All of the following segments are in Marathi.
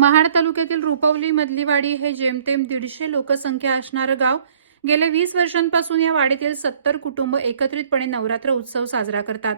महाड तालुक्यातील रुपवली मधलीवाडी हे जेमतेम दीडशे लोकसंख्या असणारं गाव गेल्या वीस वर्षांपासून या वाडीतील सत्तर कुटुंब एकत्रितपणे नवरात्र उत्सव साजरा करतात.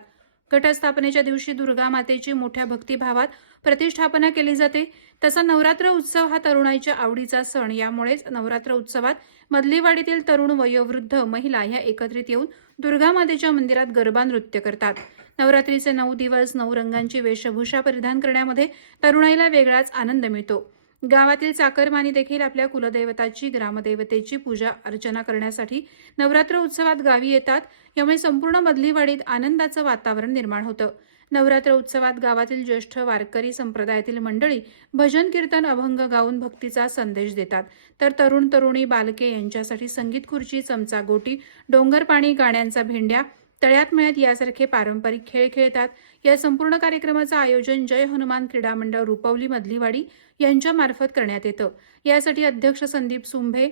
घटस्थापनेच्या दिवशी दुर्गा मातेची मोठ्या भक्तिभावात प्रतिष्ठापना केली जाते. तसा नवरात्र उत्सव हा तरुणाईच्या आवडीचा सण. यामुळेच नवरात्र उत्सवात मधलीवाडीतील तरुण वयोवृद्ध महिला ह्या एकत्रित येऊन दुर्गा मातेच्या मंदिरात गरबा नृत्य करतात. नवरात्रीचे नऊ दिवस नऊ रंगांची वेशभूषा परिधान करण्यामध्ये तरुणाईला वेगळाच आनंद मिळतो. गावातील चाकरमानी देखील आपल्या कुलदैवताची ग्रामदेवतेची पूजा अर्चना करण्यासाठी नवरात्र उत्सवात गावी येतात. यामुळे संपूर्ण मधलीवाडीत आनंदाचं वातावरण निर्माण होतं. नवरात्र उत्सवात गावातील ज्येष्ठ वारकरी संप्रदायातील मंडळी भजन कीर्तन अभंग गाऊन भक्तीचा संदेश देतात. तर तरुण तरुणी बालके यांच्यासाठी संगीत खुर्ची चमचा गोटी डोंगर पाणी गाण्यांचा भेंड्या तळ्यात मळ्यात यासारखे पारंपरिक खेळ खेळतात. या संपूर्ण कार्यक्रमाचं आयोजन जय हनुमान क्रीडा मंडळ रुपवली मधलीवाडी यांच्यामार्फत करण्यात येतं. यासाठी अध्यक्ष संदीप सुंभे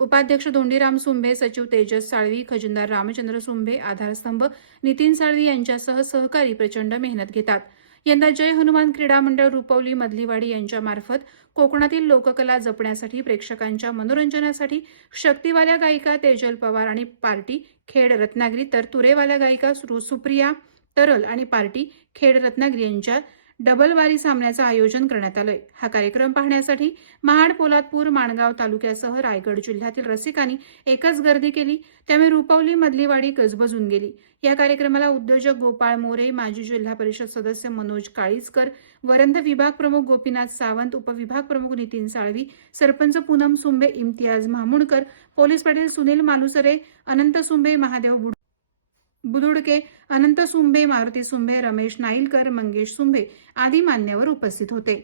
उपाध्यक्ष धोंडीराम सुंभे सचिव तेजस साळवी खजिनदार रामचंद्र सुंभे आधारस्तंभ नितीन साळवी यांच्यासह सहकारी प्रचंड मेहनत घेतात. यंदा जय हनुमान क्रीडा मंडळ रुपवली मधलीवाडी यांच्यामार्फत कोकणातील लोककला जपण्यासाठी प्रेक्षकांच्या मनोरंजनासाठी शक्तीवाल्या गायिका तेजल पवार आणि पार्टी खेड रत्नागिरी तर तुरेवाल्या गायिका सुप्रिया तरल आणि पार्टी खेड रत्नागिरी यांच्या डबल वारी सामन्याचं आयोजन करण्यात आलंय. हा कार्यक्रम पाहण्यासाठी महाड पोलादपूर माणगाव तालुक्यासह रायगड जिल्ह्यातील रसिकांनी एकच गर्दी केली त्यामुळे रुपवली मधलीवाडी गजबजून गेली. या कार्यक्रमाला उद्योजक गोपाळ मोरे माजी जिल्हा परिषद सदस्य मनोज काळीसकर वरंध विभाग प्रमुख गोपीनाथ सावंत उपविभाग प्रमुख नितीन साळवी सरपंच पूनम सुंबे इम्तियाज महामुणकर पोलीस पाटील सुनील मालुसरे अनंत सुंबे महादेव बुड- बुदुडके अनंत सुंभे मारुती सुंभे रमेश नाईलकर मंगेश सुंभे आदी मान्यवर उपस्थित होते.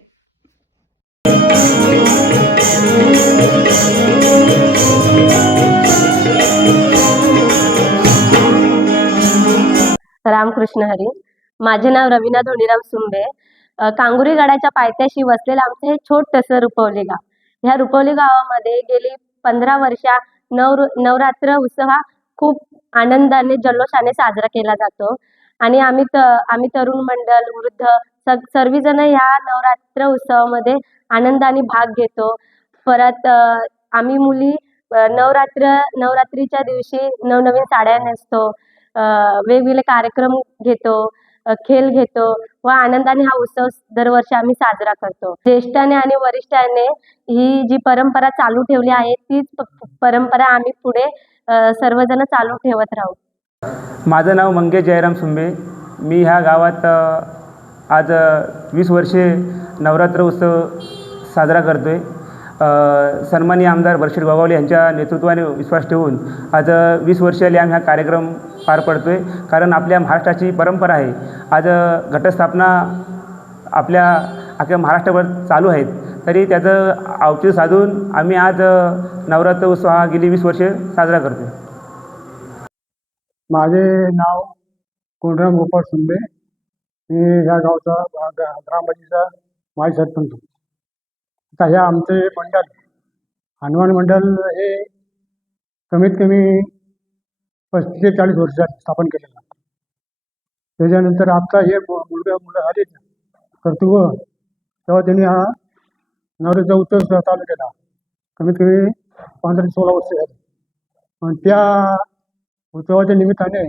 रामकृष्ण हरी. माझे नाव रवीना धोनीराम सुंबे. कांगुरी गडाच्या पायथ्याशी वसलेलं आमचं हे छोटंसं रुपवली गाव. ह्या रुपवली गावामध्ये गेली पंधरा वर्षा नवर नवरात्र उत्सव हा खूप आनंदाने जल्लोषाने साजरा केला जातो. आणि आम्ही त आम्ही तरुण मंडळ वृद्ध सर्वजण ह्या नवरात्र उत्सवामध्ये आनंदाने भाग घेतो. परत आम्ही मुली नवरात्र नवरात्रीच्या दिवशी नवनवीन साड्या नेसतो. वेगवेगळे कार्यक्रम घेतो खेळ घेतो व आनंदाने हा उत्सव दरवर्षी आम्ही साजरा करतो. ज्येष्ठाने आणि वरिष्ठाने ही जी परंपरा चालू ठेवली आहे तीच परंपरा आम्ही पुढे सर्वजण चालू ठेवत राहू. माझं नाव मंगेश जयराम सुंबे. मी ह्या गावात आज वीस वर्षे नवरात्र उत्सव साजरा करतो आहे सन्मानी आमदार बर्षीड गोगावले यांच्या नेतृत्वाने विश्वास ठेवून आज वीस वर्षाले आम्ही हा कार्यक्रम पार पडतो आहे कारण आपल्या महाराष्ट्राची परंपरा आहे. आज घटस्थापना आपल्या अख्ख्या महाराष्ट्रभर चालू आहेत. तरी त्याचं औचित्य साधून आम्ही आज नवरात्र उत्सव हा गेली वीस वर्षे साजरा करतो माझे नाव कोंडराम गोपाळ सुंबे मी ह्या गावचा ग्रामपतीचा गा- ग्रामपंचायतीचा माजी सरपंच आता ह्या आमचे मंडळ हनुमान मंडळ हे कमीत कमी पस्तीस ते चाळीस वर्षात स्थापन केलेलं त्याच्यानंतर आता हे मुलगा मुलं आले कर्तृत्व तेव्हा त्यांनी हा नवरात्र उत्सव चालू केला कमीत कमी पंधरा ते सोळा वर्ष झाली. पण त्या उत्सवाच्या निमित्ताने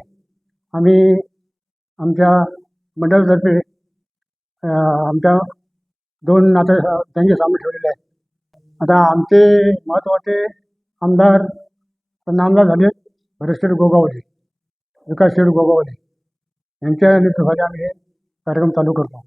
आम्ही आमच्या मंडळातर्फे आमच्या दोन नाते त्यांचे सामने ठेवलेले आहेत. आता आमचे महत्त्वाचे आमदार नामदार झाले भरतशेठ गोगावले विकास शेठ गोगावले. यांच्या नेतृत्वाखाली आम्ही हे कार्यक्रम चालू करतो.